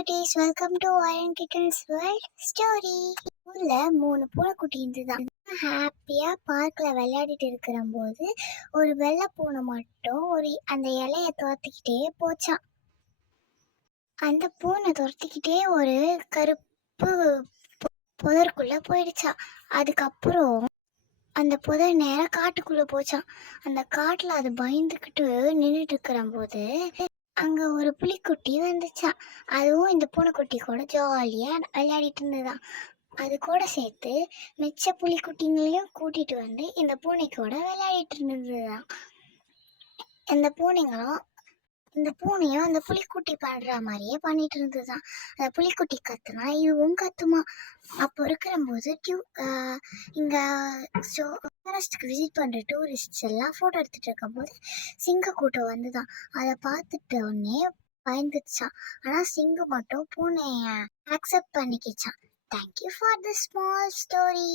cuties, welcome to Iron Kitten's World Story. ஊர்ல 3 பூனைக்குட்டி இருந்துதான். ஹாப்பியா பார்க்ல விளையாடிட்டு இருக்கிற போது ஒரு வெள்ளை பூனை மட்டும் அந்த இலைய துரத்திக்கிட்டே போச்சான். அந்த பூனை துரத்திக்கிட்டே ஒரு கருப்பு புதருக்குள்ள போயிடுச்சா. அதுக்கப்புறம் அந்த புதர் நேரம் காட்டுக்குள்ள போச்சான். அந்த காட்டுல அது பயந்துக்கிட்டு நின்றுட்டு இருக்கிற போது அங்க ஒரு புலிக்குட்டி வந்துச்சான். அதுவும் இந்த பூனைக்குட்டி கூட ஜாலியா விளையாடிட்டு இருந்ததுதான். அது கூட சேர்த்து மிச்ச புலிக்குட்டிங்களையும் கூட்டிட்டு வந்து இந்த பூனைக்கூட விளையாடிட்டு இருந்ததுதான். இந்த பூனையும் அந்த புலிக்குட்டி பண்ற மாதிரியே பண்ணிட்டு இருந்ததுதான். அந்த புலிக்குட்டி கத்துனா இதுவும் கத்துமா. அப்போ இருக்கிற போது இங்க ஃபாரஸ்ட்டுக்கு விசிட் பண்ற டூரிஸ்ட் எல்லாம் போட்டோ எடுத்துட்டு இருக்கும் போது சிங்க கூட்டம் வந்துதான். அதை பார்த்துட்டு உடனே பயந்துச்சான். ஆனா சிங்கம் மட்டும் பூனைய அக்செப்ட் பண்ணிக்கிச்சான். Thank you for the small story.